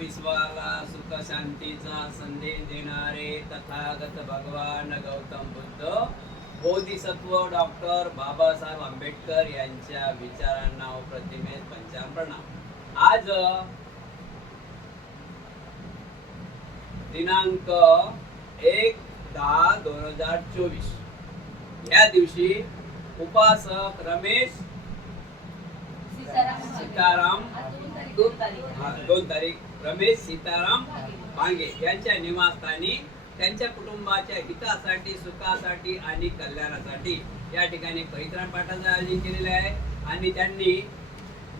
विश्वाला सुख शांतीचा संदेश देणारे तथागत भगवान गौतम बुद्ध बोधिसत्व डॉक्टर बाबासाहेब आंबेडकर यांच्या विचारांना व प्रतिमेस पंचांग प्रणाम। आज दिनांक 1/10/2024 या दिवशी उपासक रमेश सीताराम 2 तारीख रमेश सीताराम भांगे यांच्या निवासस्थानी त्यांच्या कुटुंबाच्या हितासाठी सुखासाठी आणि कल्याणासाठी या ठिकाणी परित्राण पाठाचं आयोजन केलेले आहे आणि त्यांनी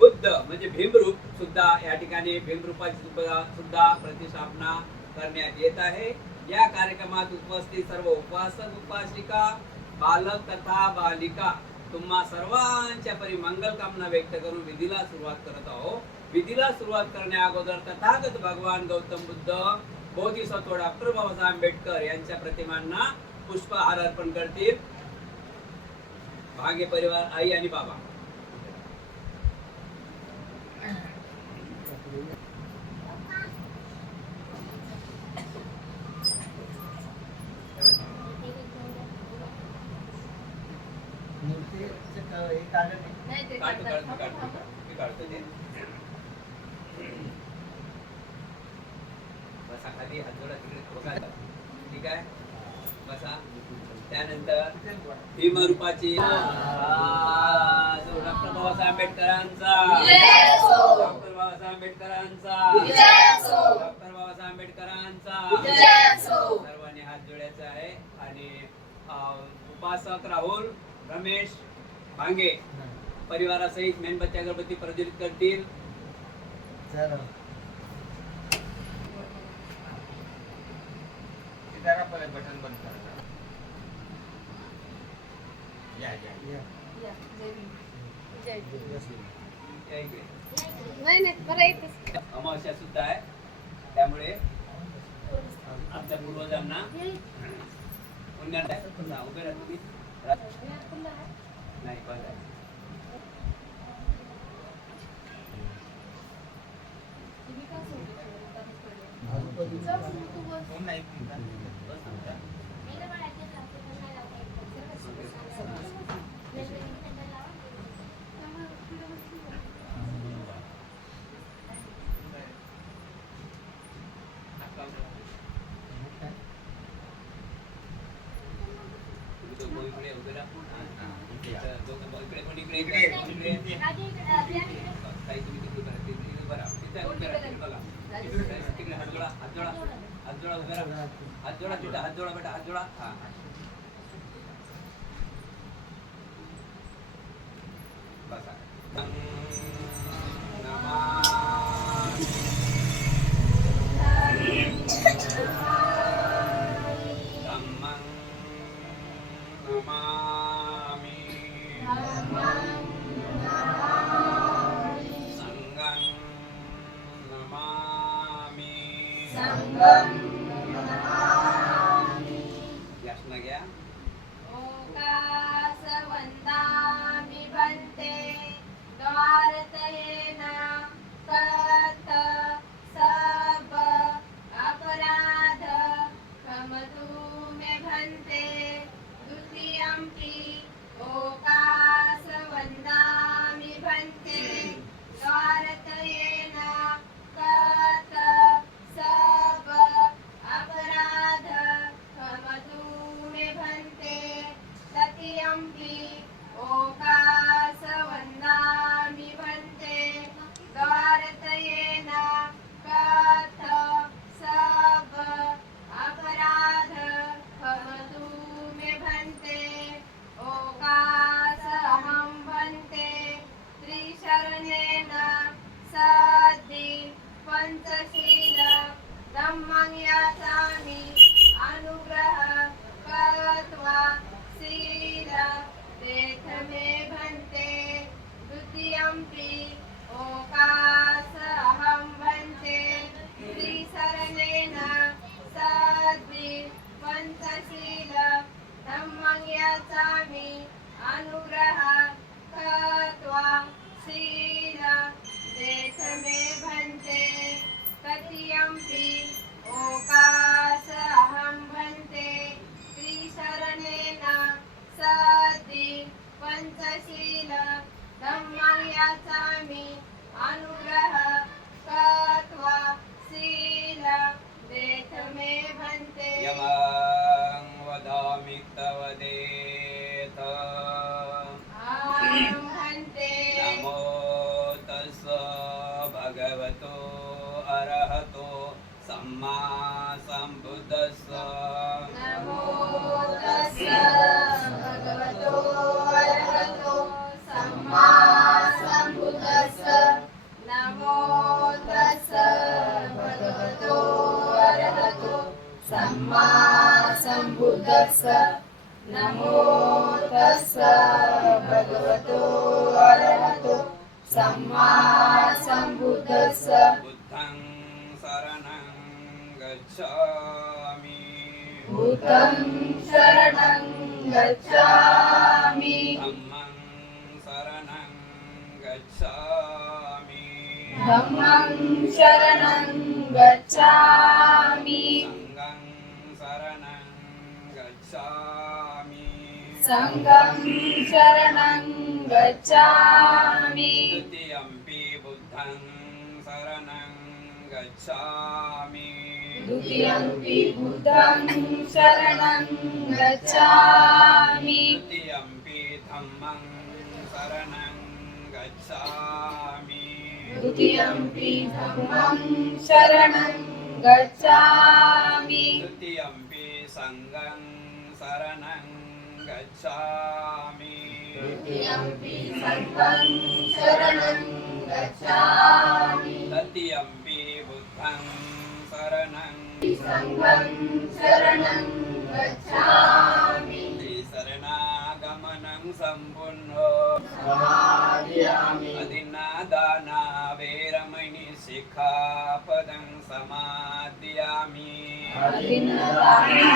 बुद्ध म्हणजे भीमरूप सुद्धा या ठिकाणी भीमरूपाची सुद्धा प्रतिष्ठापना करण्यात येत आहे। या कार्यक्रमात उपस्थित सर्व उपासक उपासिका बालक तथा बालिका तुम्हा सर्वांच्या परी मंगल कामना व्यक्त करून विधीला सुरुवात करत आहोत। विधीला सुरुवात करण्या अगोदर तथागत भगवान गौतम बुद्ध बोधिसत्व डॉक्टर बाबासाहेब आंबेडकर यांच्या प्रतिमांना पुष्पहार अर्पण करतील भाग्य परिवार आई आणि बाबा। बसा खाली हात जोडा तिकडे बघा ठीक आहे बसा। त्यानंतर भीमरूपाची डॉक्टर बाबासाहेब आंबेडकरांचा डॉक्टर बाबासाहेब आंबेडकरांचा डॉक्टर बाबासाहेब आंबेडकरांचा सर्वांनी हात जोडायचा आहे आणि उपासक राहुल रमेश भांगे परिवारासहित मेणबत्ती अगरबत्ती प्रज्वलित करतील। बटन बंद करा। अमावस्या सुद्धा आहे त्यामुळे आपल्या पूर्वजांना पुण्यात उभे राहतो नाही बंद आहे। सम्मा संबुद्धस्स नमो तस्स भगवतो अरहतो सम्मा संबुद्धस्स नमो तस्स भगवतो अरहतो सम्मा संबुद्धस्स नमो तस्स भगवतो अरहतो सम्मा संबुद्धस्स बुद्धं शरणं गच्छामि बुद्धं शरणं गच्छामि धम्मं शरणं गच्छामि धम्मं शरणं गच्छामि संघं शरणं गच्छामि संघं शरणं गच्छामि द्वितीयम्पि बुद्धं शरणं गच्छामि द्वितीयम्पि बुद्धं शरणं गच्छामि द्वितीयम्पि धम्मं शरणं गच्छामि द्वितीयम्पि धम्मं शरणं गच्छामि द्वितीयम्पि संघं शरणं गच्छामि द्वितीयम्पि संघं शरणं गच्छामि तृतीयम्पि बुद्धं शरणं संघं शरणं गच्छामि शरणागमनं सम्पूर्णो समाधियामि अधिनादाना वेरमणि शिखापदं समादयामि अभिन्नदाना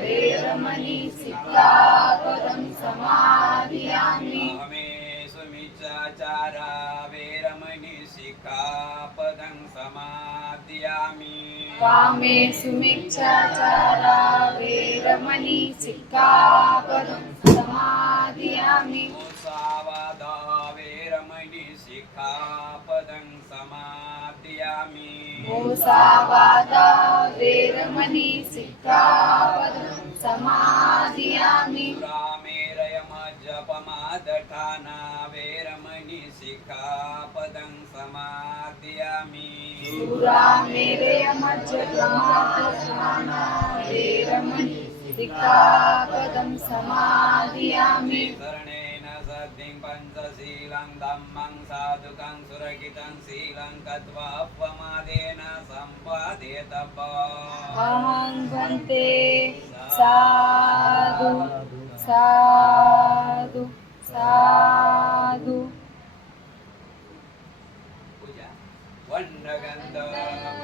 वेरमणि सिक्खापदं समाधियामि अहमेषु मिच्छाचारा वेरमणि शिखापदं समादयामि कामेषु मिच्छाचारा वेरमणि सिक्खापदं समाधियामि मुसावादा वेरमणि शिखापदं समादयामि मुसावादा वेरमणि सिक्खापदं समाधियामि रामेरयमज्जपमादठाना वेरमणि शिखापदं समादयामि सुरामेरयमज्जपमादठाना वेरमणि सिक्खापदं समाधियामि शरणेन सद्धिं पञ्चशीलं धम्मं साधुकं सुरक्षितं शीलं कत्वा अपमादेन सम्पादयेतव्यम् अहं वन्दे साधु साधु साधु पूजा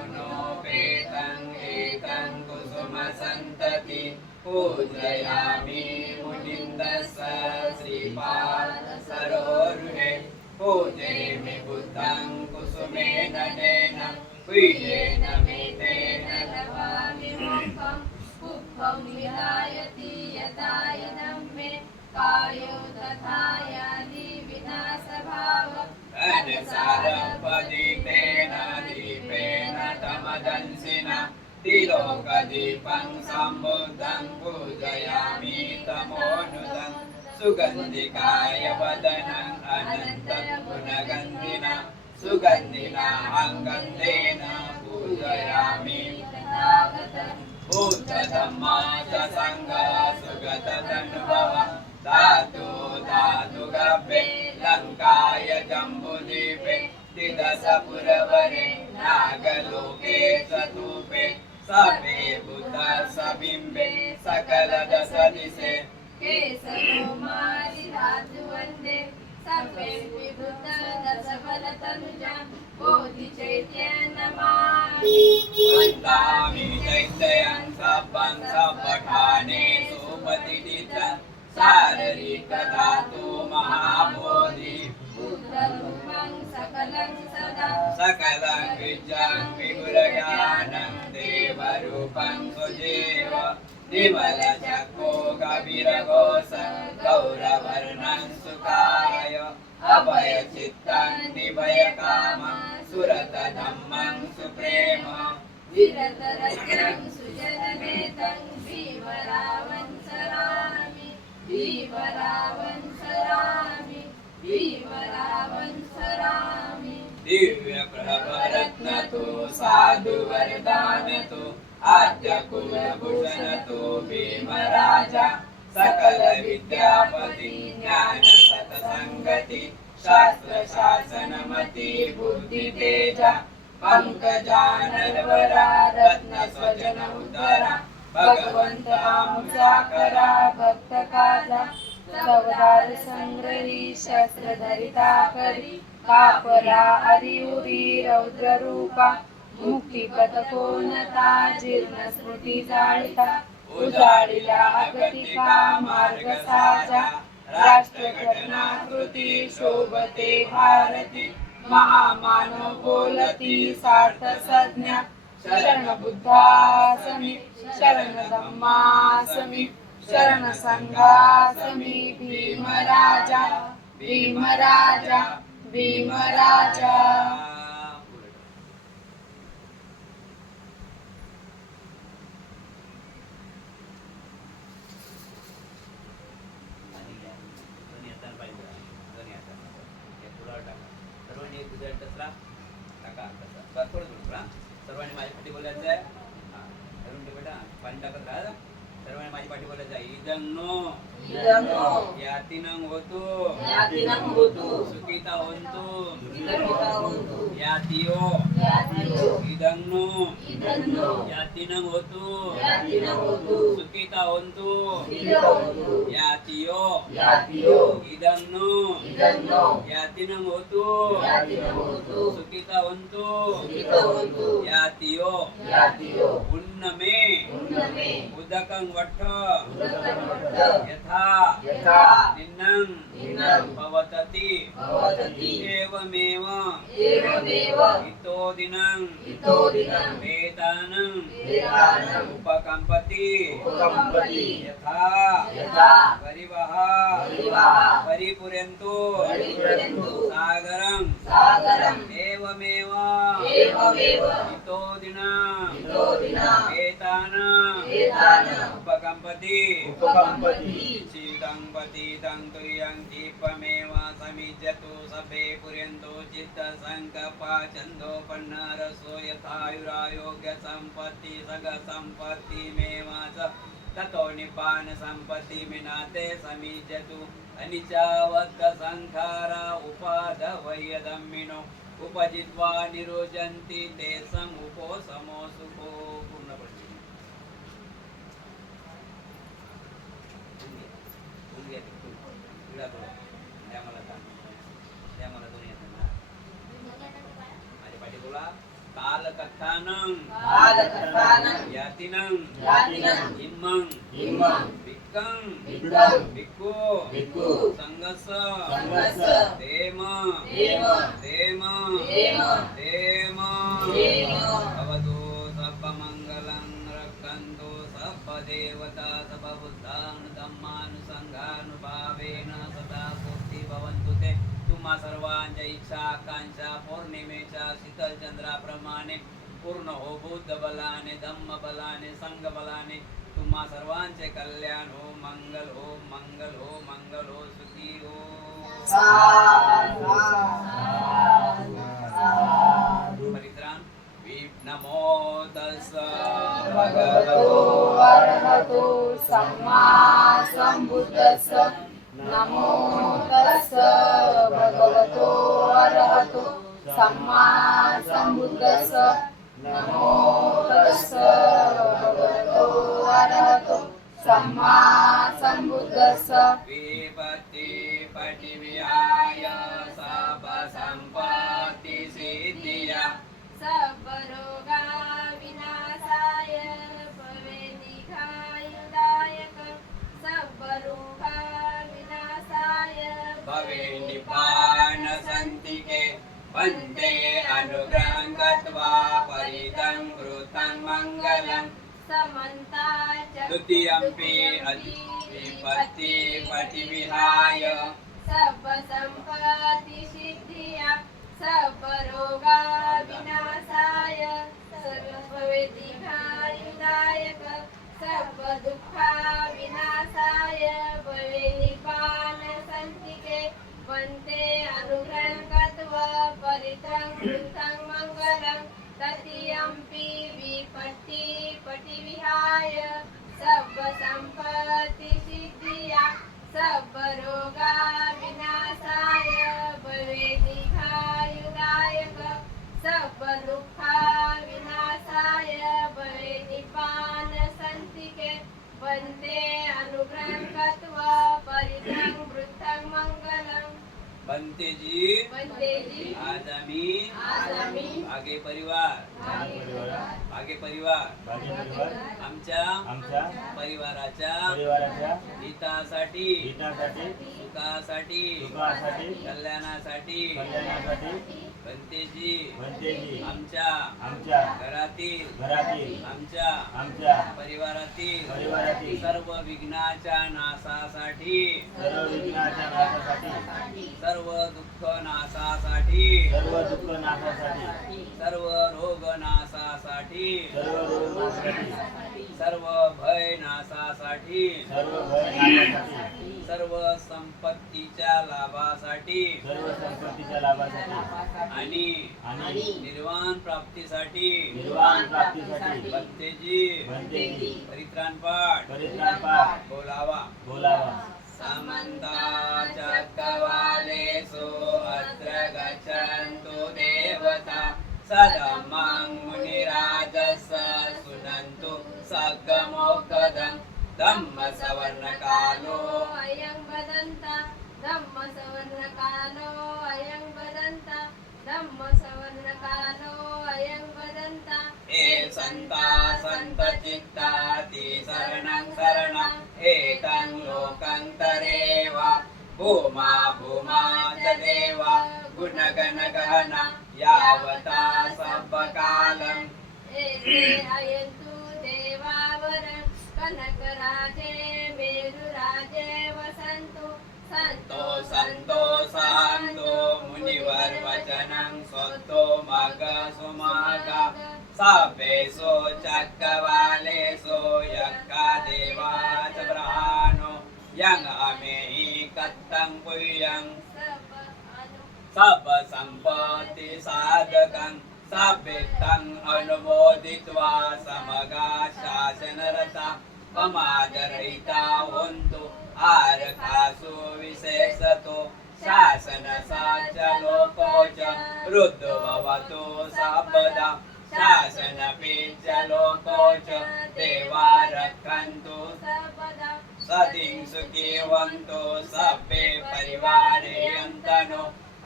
वन्नगन्धमुनोपेतं एतं कुसुमसन्तति पूजयामि मुनिन्दस्स श्रीपादसरोरुहे पूजयामि बुद्धं कुसुमेन नेन पीडेन मेतेन नमामि मुखं पुष्पं विहायति यदा यदं मे कायो तथा यानि विनाशभावः अनसारपदितेन दीपेन तमदंसिना तिलोकदीपं सम्बुद्धं पूजयामि तमोनुदं सुगन्धिकाय वदनम् अनन्तगुणगन्धिना सुगन्धिना अङ्गन्धेन पूजयामि भूतधम्मा च सङ्गः सुगततनुभव धातु धातुगभ्ये लङ्काय जम्बुद्वीपे दिदशपुरवरे नागलोके चतुपे सभे बुद्धसबिम्बे सकलदशदिशे केशरोमारि धातु वन्दे सर्वे विबुद्ध दशबलतनुजा बोधिचैत्यन्नमामि वन्दामि दैत्यं सपं सपठाने सुपतिदितं शारीरिकधातु महाबोधि बुद्धरूपं सकलं सदा सकलं विद्यां विपुरज्ञानं देवरूपं सुजीव निमलचक्षो गभीरघोष गौरवर्णं सुकाय अभयचित्तं निभयकामं सुरतधम्मं सुप्रेम विरतरत्नं सुजनमेतं भीमरावं सरामि भीमरावं सरामि भीमरावं सरामि दिव्य प्रभरत्न तो साधु वरदान तो आद्य कुलभूषण तो भीमराजा सकल विद्यापती ज्ञान सतसंगती शास्त्र शासनमती बुद्धि तेजा पंकजानरवरा रत्न स्वजन उदरा भगवंत आमुचा करा भक्त काजा चवदार संग्रही शस्त्र धरिता करी कापरा हरिउरी रौद्र रूपा मुक्ती पथकोनता जीर्ण स्मृती जाळिता उजाळीला अगतिका मार्ग साजा राष्ट्र घटना कृती शोभते भारती महामानव बोलती सार्थ संज्ञा शरण बुद्धासमी शरण धम्मासमी शरण संघासमी भीमराजा भीमराजा भीमराजा. सर्वांनी माझी पाठी बोलायचं आहे. धरून ठेव बेटा, पाणी टाकत राहा. सर्वांनी माझी पाठी बोलायचं आहे. इदंनो यातिनं होतो सुखिता होतो यातियो इदंनो यातिनं होतो सुखिता होतो यातियो इदंनो यातिनं होतो सुखिता होतो यातियो उन्नमे उदकं वट्ठ यथा निन्नं भवतति एवमेव इतो दिनं वेदानं उपकम्पति यथा परिवः परिपुर्यन्तो सागरं एवमेव इतो दिनं वेदानं उपकम्पति शीतं पतितं तुयं दीपमेव समिज्यतु सभे पुर्यन्तो चित्तसङ्कपा छन्दोपन्नरसो यथायुरायोग्य सम्पत्ति सग सम्पत्तिमेव च ततो निपान सम्पत्ति मिनाते समिज्यतु अनिचावत्त संखारा उपाधवयदम्मिनो उपजित्वा निरोजन्ति ते समुपो समो सुखो. पूर्ण पडते. माझ्या पाठी बोला. कालकथानं यातिनं इम्मं भिक्खु संगस देम भवतु सर्वमङ्गलं रक्षन्तु सर्वदेवता सर्वबुद्धान् धम्मानुसंघानुभावेन सदा स्वस्ति भवन्तु ते. तुम्हा सर्वांच्या इच्छा आकांक्षा पौर्णिमेच्या शीतल चंद्राप्रमाणे पूर्ण हो. बुद्ध बलाने धम्म बलाने संघ बलाने तुम्हा सर्वांचे कल्याण हो. मंगल हो मंगल हो मंगल हो. सुखी हो. परित्राण. नमो तस्स भगवतो अरहतो सम्मा सम्बुद्धस्स. नमो तस्स भगवतो अरहतो सम्मा सम्बुद्धस्स. नमो तस्स भगवतो अरहतो सम्मा सम्बुद्धस्स. विपत्ति पटिविहाय सब संपत्ति सिद्धिया सर्वरोगा विनाशाय भवेनिघायुदायक. सर्वरोगा विनाशाय भवे निपान संतिके वन्दे अनुग्रहं गत्वा परितं कृतं मङ्गलं. द्वितीयम्पि विपत्ति पटिविहाय सर्वसम्पत्तिसिद्धिया सर्वरोगा विनाशाय सर्ववेदिघायुदायक. सर्वदुःखा विनाशाय भवे निपान संतिके वन्दे अनुग्रहं गत्वा परितं पटिविहाय सर्वसम्पत्तिसिद्धिया सर्वरोगा विनाशाय भवेदिघायुदायक सर्वदुःखा विनाशाय भवे निपान संतिके वन्दे अनुग्रहं कृत्वा परित्रं वृद्धं मंगलम् बनतेजी वन्देजी आज आम्ही आम्ही भागे परिवार आमच्या परिवाराच्या हितासाठी सुखासाठी कल्याणासाठी बनतेजी आमच्या घरातील आमच्या परिवारातील सर्व विघ्नाच्या नाशासाठी सर्व दुःख नाशासाठी सर्व रोग नाशासाठी सर्व भय नाशासाठी सर्व संपत्तीच्या लाभासाठी आणि निर्वाण प्राप्तीसाठी भक्तेजी परित्राण पाठ बोलावा समन्ताचक्रवालेषु अत्र गच्छन्तु देवता सदमं मुनिराजस शृण्वन्तु सद्गमोक्तम् धम्मसवर्णकालो अयं वदन्ता धम्मसवर्णकालो अयं वदन्ता धम्मसवर्णकालो अयं वदन्ता हे सन्ता सन्तचित्ताति शरणं एतं लोकं तरेव भूमा च देवा गुणगणगहना यावता सबकालम् एते अयन्तु देवावरं कनकराजे मेरुराजे वसन्तु संतो सान्तो मुनिवर वचनं स्वतो मग सुमगा सापेसो चक्रवालेसो यक्का देवाच ब्रहानो यं अमेहि कत्तं पुयं सब संपत्ति साधकं सापेत्तं अनुमोदित्वा समगा शासनरता पमादरहिता होन्तु आरकासु विशेषतो शासन साच लोकोच रुद्धो भवतु सापदा शासन पिच लोकोच देवा रक्षन्तु सर्वदा सतिं सुखीवन्तु सभ्ये परिवारे यन्तनो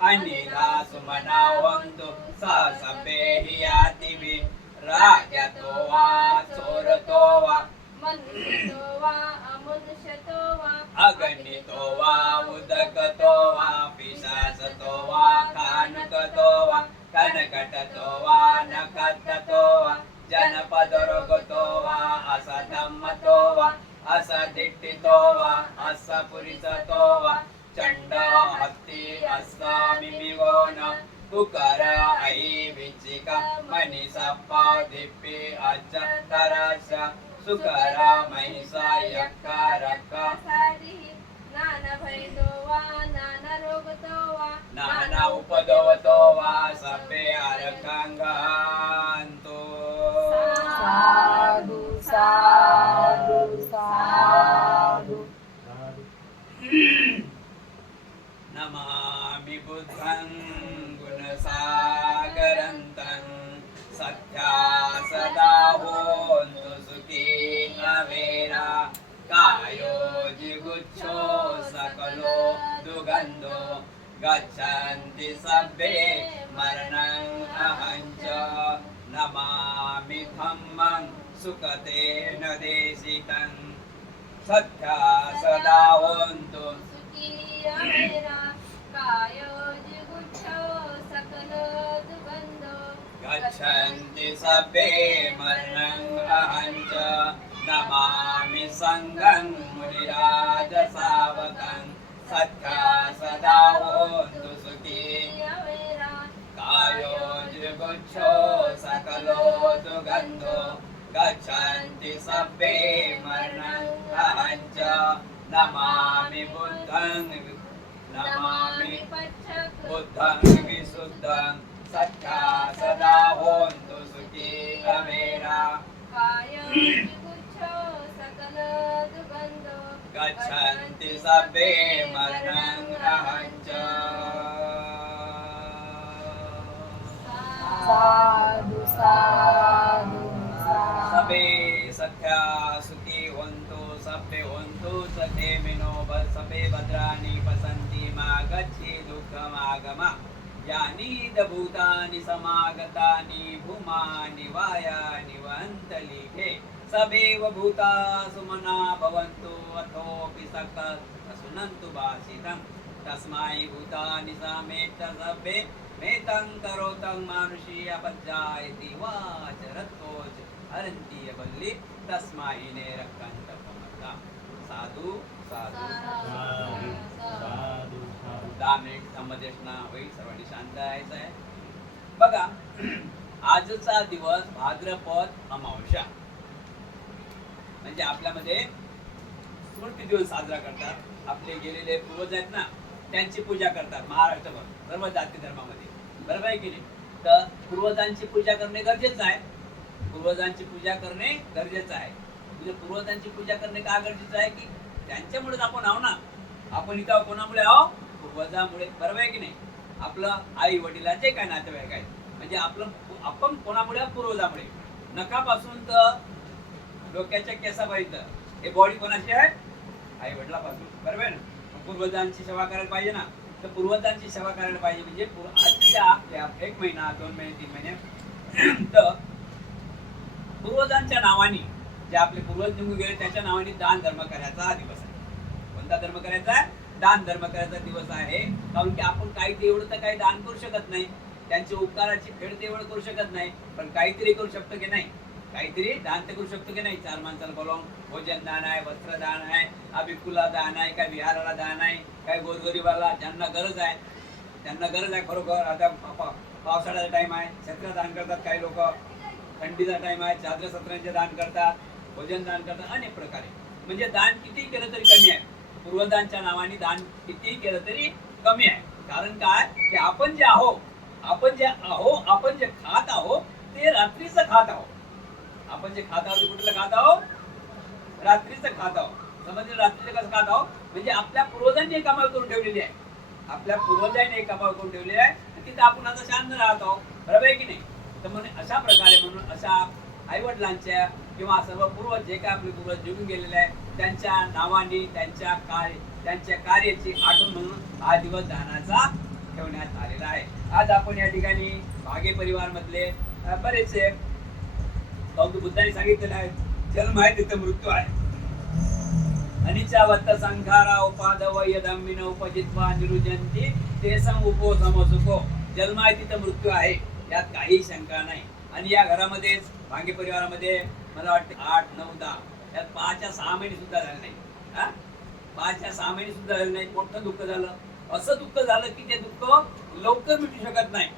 अनिला सुमना वन्तु स सभ्ये हि यातिभिः राजतो वा चोरतो वा मनुष्यतो वा अमनुष्यतो वा अगणितो वा उदकतो वा पिशाचतो वा कानकतो वा कनकटतो वा नकटतो वा जनपदरोगतो वा असधम्मतो वा असदिट्टितो वा असपुरिसतो वा चंड हत्ती अस्सामिमिगोन कुकर ऐ विचिका मनिसप्पा दिप्पि अच्चतरस सुकर महिषा यक्का रक्का सारिः नानभयतो वा नानरोगतो वा नाना उपदवतो वा सभ्ये अरकांगान्तो साधु साधु साधु नमामि बुद्धं गुणसागरन्तं सत्या सदा होन्तु सुखी अवेरा कायो जिगुच्छो सकलो दुगन्धो गच्छन्ति सभ्ये मरणं अहञ्च नमामि धम्मं सुखतेन देशितं सत्या सदा होन्तु सुखी अमेरा कायो जिगुच्छो सकलो दुबन्धो गच्छन्ति सभ्ये मरणं अहञ्च नमामि संघं मुनिराजसावकं सत्या सदा होन्तु सुखी अमेरा कायो जिगुच्छो सकलो दुगन्धो गच्छन्ति सभ्ये मरणं अहञ्च नमामि बुद्धं नमामि बुद्धं विशुद्धं सत्या सदा होन्तु सुखी अमेरा कायजिगुच्छ सकल दुर्गन्धो गच्छन्ति सभ्ये मरणं अहञ्च साधु साधु सबे सख्या सुखी होन्तु सभ्ये होन्तु सखेमिनो सबे भद्राणि पसन्ति मा गच्छि दुःखमागम यानि भूतानि समागतानि भूमानि वायानि वहन्तलीके सबेव भूता सुमना भवन्तु अथोऽपि सकल सुनन्तु भाषितं तस्मै भूतानि समेत सभ्ये मेतं करोतं मानुषी अपज्जायति वाचरत्वोच हरन्ति बल्ली तस्मै नेरकन्तपमता साधू साधू साधू 10 मिनिट संदेशना होईल सर्वांनी शांत राहायचं आहे बघा आजचा दिवस भाद्रपद अमावस्या म्हणजे आपल्यामध्ये स्मृती दिवस साजरा करतात आपले गेलेले पूर्वज आहेत ना त्यांची पूजा करतात महाराष्ट्रभर सर्व जाती धर्मामध्ये बरोबर आहे की नाही तर पूर्वजांची पूजा करणे गरजेचं आहे पूर्वजांची पूजा करणे गरजेचं आहे म्हणजे पूर्वजांची पूजा करणे का गरजेचं आहे की त्यांच्यामुळेच आपण आहो ना आपण इथं कोणामुळे आहो पूर्वजामुळे बरोबर आहे की नाही आपलं आई वडिलाचे काय नातेवाईक आहेत म्हणजे आपण कोणामुळे पूर्वजामुळे नखापासून तर डोक्याच्या केसापर्यंत हे बॉडी कोणाची आहे आई वडिलापासून बरोबर आहे ना पूर्वजांची सेवा करायला पाहिजे ना तर पूर्वजांची सेवा करायला पाहिजे म्हणजे आजच्या 1 महिना 2 महिने 3 महिने तर पूर्वजांच्या नावाने जे आपले पूर्वज निघून गेले त्याच्या नावाने दान धर्म करायचा हा दिवस आहे कोणता धर्म करायचा आहे दान धर्म करायचा दिवस आहे कारण की आपण काही तेवढं तर काही दान करू शकत नाही त्यांच्या उपकाराची फेड तेवढं करू शकत नाही पण काहीतरी करू शकतो की नाही काहीतरी दान ते करू शकतो की नाही 4 माणसाला बोलावून भोजन दान आहे वस्त्रदान आहे अभिकुला दान आहे काय विहाराला दान आहे काय गोरगरिबाला ज्यांना गरज आहे खरोखर आता पावसाळ्याचा टाइम आहे छत्र दान करतात काही लोक थंडीचा टाइम आहे चादर सत्रांचे दान करतात भोजन दान करतात अनेक प्रकारे म्हणजे दान किती केलं तरी कमी आहे पूर्वजांच्या नावाने दान किती केलं तरी कमी आहे कारण काय की आपण जे खात आहोत ते रात्रीचं खात आहोत आपण जे खात आहोत ते कुठलं खात आहोत रात्रीचं खात आहोत समजलं रात्रीचं कसं खात आहोत म्हणजे आपल्या पूर्वजांनी एक कमाल करून ठेवलेली आहे आपल्या पूर्वजांनी एक कमाल करून ठेवलेली आहे तिथे आपण आता शांत राहत आहोत बरोबर आहे की नाही तर म्हणून अशा प्रकारे म्हणून अशा आईवडिलांच्या किंवा सर्व पूर्वज जे काय आपले पूर्वज निघून गेलेले आहेत त्यांच्या नावाने त्यांच्या कार्याची आठवण म्हणून हा दिवस दानाचा ठेवण्यात आलेला आहे आज आपण या ठिकाणी भागे परिवार मधले बरेचसे बुद्धाने सांगितलेले आहे जन्म आहे तिथे मृत्यू आहे अनिचावत्त संखारा उपादव यदम्मिन उपजित्वा निरुजंती ते सम उपो समसुको जन्म आहे तिथे मृत्यू आहे यात काही शंका नाही आणि या घरामध्येच भांगे परिवारामध्ये मला वाटतं 8, 9, 10 यात 5 या 6 महिने सुद्धा झाले नाही 5 या 6 महिने सुद्धा झाले नाही मोठं दुःख झालं असं दुःख झालं की ते दुःख लवकर मिटू शकत नाही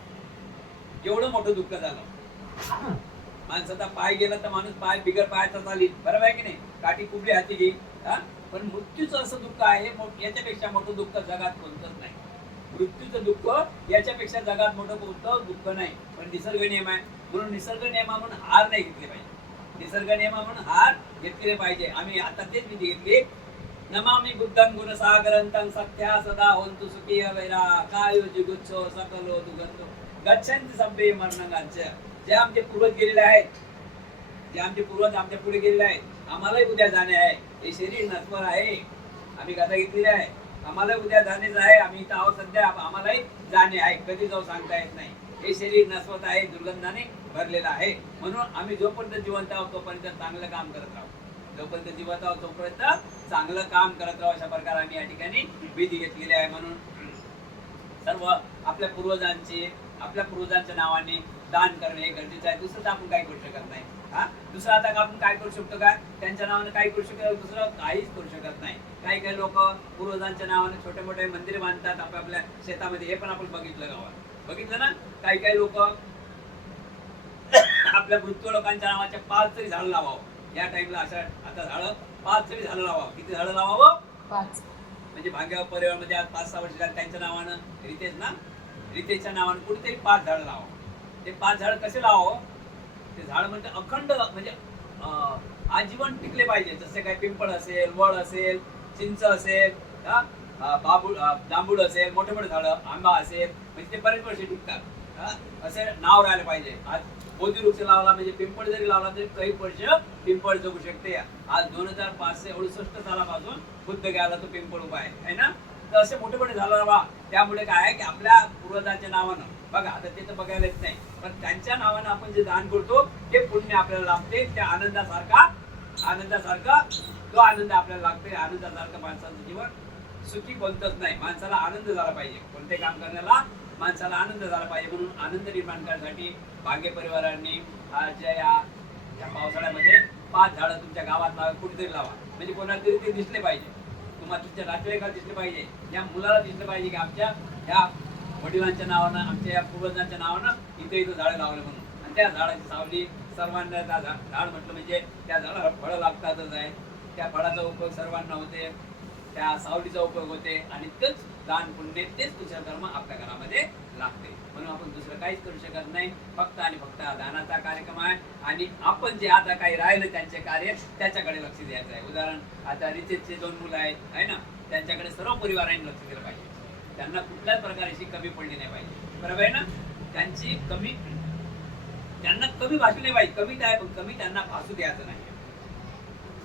एवढं मोठं दुःख झालं माणसाचा पाय गेला तर माणूस पाय बिगर पायाचा चालील बरोबर आहे की नाही काठी कुबली हाती घेईल पण मृत्यूचं असं दुःख आहे याच्यापेक्षा मोठं दुःख जगात कोणतंच नाही मृत्यूचं दुःख याच्यापेक्षा जगात मोठं कोणतं दुःख नाही पण निसर्ग नियम आहे म्हणून निसर्ग नियमा म्हणून हार नाही घेतले पाहिजे निसर्ग नियमा म्हणून हार घेतले पाहिजे आम्ही आता तेच विधी घेतली नमामि बुद्धं गुणसागरंतं सत्या सदा होन्तु सुखी वैरा कायो जिगुच्छो सकलो दुगंतो गच्छन्ति सभ्ये मरणंगांच जे आमचे पूर्वज गेलेले आहेत जे आमचे पूर्वज आमच्या पुढे गेलेले आहेत आम्हालाही उद्या जाणे आहे हे शरीर नश्वर आहे आम्ही गाथा घेतलेली आहे आम्हाला उद्या जाणेच आहे आम्ही इथं आहोत सध्या आम्हालाही जाणे आहे कधी जाऊ सांगता येत नाही हे शरीर नश्वत आहे दुर्गंधाने भरलेलं आहे म्हणून आम्ही जोपर्यंत जिवंत आहोत तोपर्यंत चांगलं काम करत राहू जोपर्यंत जिवंत आहोत तोपर्यंत चांगलं काम करत राहू अशा प्रकारे आम्ही या ठिकाणी विधी घेतलेले आहे म्हणून सर्व आपल्या पूर्वजांच्या नावाने दान करणे हे गरजेचं आहे दुसरं तर आपण काही करू शकत नाही दुसरं आता आपण काय करू शकतो का त्यांच्या नावाने काही करू शकतो दुसरं काहीच करू शकत नाही काही लोक पूर्वजांच्या नावाने छोटे मोठे मंदिर बांधतात आपल्या शेतामध्ये हे पण आपण बघितलं गावात बघितलं ना काही लोक आपल्या मृत्यू लोकांच्या नावाच्या 5 तरी झाडं लावावं या टाइमला अशा आता झाडं 5 तरी झाडं लावावं किती झाडं लावावं 5 म्हणजे भाग्य परिवारामध्ये आज 5-6 वर्ष झाले त्यांच्या नावानं रितेशच्या नावानं कुठेतरी 5 झाडं लावावं ते 5 झाडं कसे लावावं ते झाड म्हणजे अखंड म्हणजे आजीवन टिकले पाहिजे. जसे काही पिंपळ असेल, वड असेल, चिंच असेल, जांभूळ असेल, मोठे मोठे झाडं, आंबा असेल, म्हणजे ते बरेच वर्ष टिकतात. असे नाव राहिले पाहिजे. आज बोधी वृक्ष लावला म्हणजे पिंपळ जरी लावला तरी काही वर्ष पिंपळ जगू शकते. आज 2568 सालापासून बुद्ध घ्यायला तो पिंपळ उभा आहे ना. तर असे मोठे मोठे झालं बा. त्यामुळे काय आहे की आपल्या पूर्वजांच्या नावानं बघा, आता ते तर बघायला येत नाही, पण त्यांच्या नावानं आपण जे दान करतो ते पुण्य आपल्याला लाभते. त्या आनंदासारखा तो आनंद आपल्याला लागते. आनंदासारखं माणसाचं जीवन सुखी कोणतंच नाही. माणसाला आनंद झाला पाहिजे. कोणते काम करण्याला माणसाला आनंद झाला पाहिजे. म्हणून आनंद निर्माण करण्यासाठी भाग्य परिवारांनी आजच्या या पावसाळ्यामध्ये 5 झाडं तुमच्या गावात लावा, कुठेतरी लावा. म्हणजे कोणाला तरी ते दिसले पाहिजे. तुम्हाला तुमच्या नातेवाईकाला दिसले पाहिजे, या मुलाला दिसलं पाहिजे की आमच्या ह्या वडिलांच्या नावानं, आमच्या या पूर्वजांच्या नावानं इथे झाडं लावले म्हणून. आणि त्या झाडाची सावली सर्वांना, झाड म्हटलं म्हणजे त्या झाडाला फळं लागतातच आहे. त्या फळाचा उपयोग सर्वांना होते, त्या सावलीचा उपयोग होते. आणि तेच दान पुण्य, तेच कर्म आपल्या घरामध्ये लागते. म्हणून आपण दुसरं काहीच करू शकत नाही. फक्त आणि फक्त दानाचा कार्यक्रम आहे. आणि आपण जे आता काही राहिलं त्यांचे कार्य, त्याच्याकडे लक्ष द्यायचं आहे. उदाहरण, आता रितेशचे 2 मुलं आहेत आहे ना, त्यांच्याकडे सर्व परिवारांनी लक्ष दिलं पाहिजे. त्यांना कुठल्याच प्रकारे कमी पडली नाही पाहिजे. बरोबर आहे ना. त्यांना कमी भासू नाही पाहिजे. कमी काय, पण कमी त्यांना भासू द्यायचं नाही.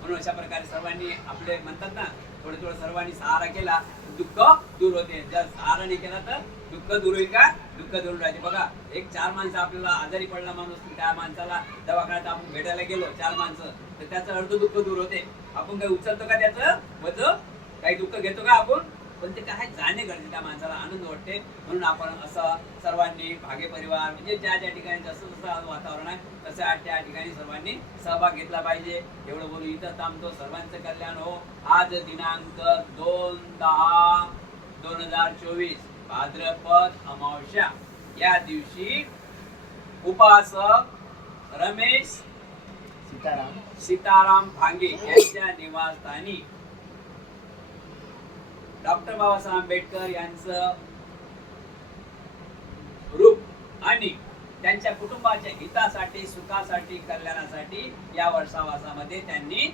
म्हणून अशा प्रकारे सर्वांनी आपले म्हणतात ना, थोडं सर्वांनी सहारा केला दुःख दूर होते. जर सहारा नाही केला तर दुःख दूर होईल का? दुःख दूर राहते. बघा, 4 माणसं आपल्याला आजारी पडला माणूस, त्या माणसाला दवाखान्यात आपण भेटायला गेलो 4 माणसं, तर त्याचं अर्ध दुःख दूर होते. आपण काही उचलतो का त्याचं वजन? काही दुःख घेतो का आपण? पण ते काय जाणे गरजेचं, त्या माणसाला आनंद वाटते. म्हणून आपण असं सर्वांनी भाग्य परिवार म्हणजे ज्या ज्या ठिकाणी जसं जसं वातावरण आहे तसं त्या ठिकाणी सर्वांनी सहभाग घेतला पाहिजे. एवढं बोलू इथं थांबतो. सर्वांचं कल्याण हो. आज दिनांक 2/10/2024 भाद्रपद अमावस्या या दिवशी उपासक रमेश सीताराम भांगे यांच्या निवासस्थानी डॉक्टर बाबासाहेब आंबेडकर यांचं रूप आणि त्यांच्या कुटुंबाच्या हितासाठी, सुखासाठी, कल्याणासाठी या वर्षावासामध्ये त्यांनी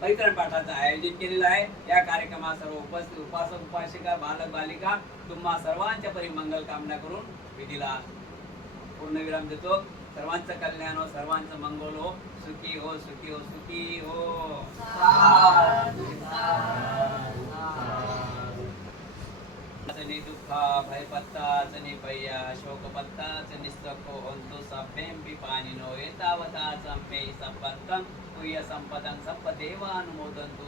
परिक्रम पाठाचं आयोजन केलेलं आहे. या कार्यक्रमात सर्व उपस्थित उपासक, उपासिका, बालक, बालिका तुम्हा सर्वांच्या परी मंगल कामना करून विधीला पूर्णविराम देतो. सर्वांचं कल्याण हो, सर्वांचं मंगल हो, सुखी हो, सुखी हो, सुखी हो. दुःखा भय पत्ता चनी भैया शोक पत्ता चनिस्तको होंतु सभ्येंपि पानिनो एतावता संपे संपत्तं पुय्य संपदं सप्पदेवानुमोदन्तु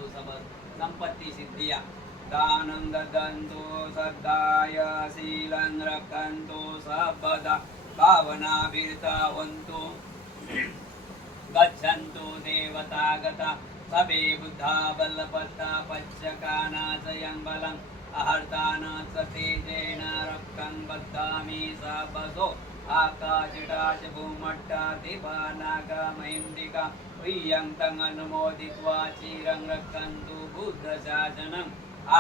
संपत्ति सिद्धिया दानं ददन्तु सद्दाय शीलं रक्षन्तु सर्वदा भावनाभिर्तावन्तु गच्छन्तु देवतागता सबे बुद्धा बलपत्ता पच्चकानाचयं बलं अहर्तान तेजेन रक्तं बद्धामि सबसो आकाशटाच भूमट्टा दिवानागमहिन्दिका प्रियं अनुमोदित्वा चिरं रक्षन्तु बुद्धशासनम्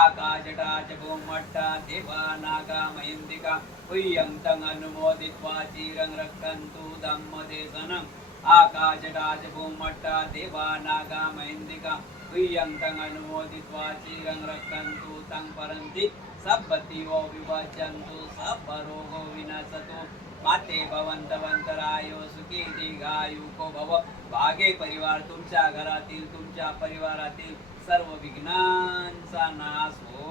आकाशटाच भूमट्टा दिवानागमहिन्दिका प्रियं अनुमोदित्वा चिरं रक्षन्तु धम्मदेशनम् आकाशटाच भूमट्टा दिवानागमहिन्दिका प्रियं अनुमोदित्वा चिरं रक्षन्तु तं परन्ति सब्बतिवो विभजन्तु सब्बरोगो विनशतु माते भवन्तवन्तरायो सुखी दीर्घायुको भव. भाग्य परिवार तुमच्या घरातील, तुमच्या परिवारातील सर्व विघ्नांचा नाश हो,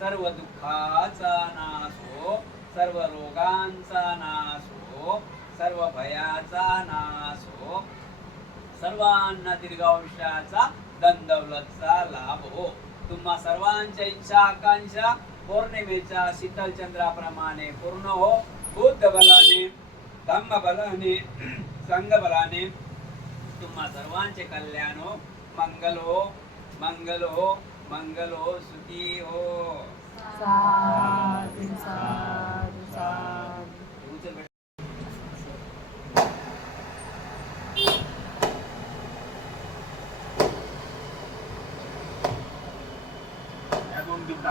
सर्व दुःखाचा नाश हो, सर्व रोगांचा नाश हो, सर्व भयाचा नाश हो, सर्वांना दीर्घायुष्याचा धनदौलतचा लाभ हो. तुम्हा सर्वांच्या इच्छा आकांक्षा पौर्णिमेच्या शीतल चंद्राप्रमाणे पूर्ण हो. बुद्ध बलाने, धम्म बलाने, संघ बलाने तुम्हा सर्वांचे कल्याण हो, मंगल हो, मंगल हो, मंगल हो, सुखी हो. साधु साधु साधु. दोन दिवस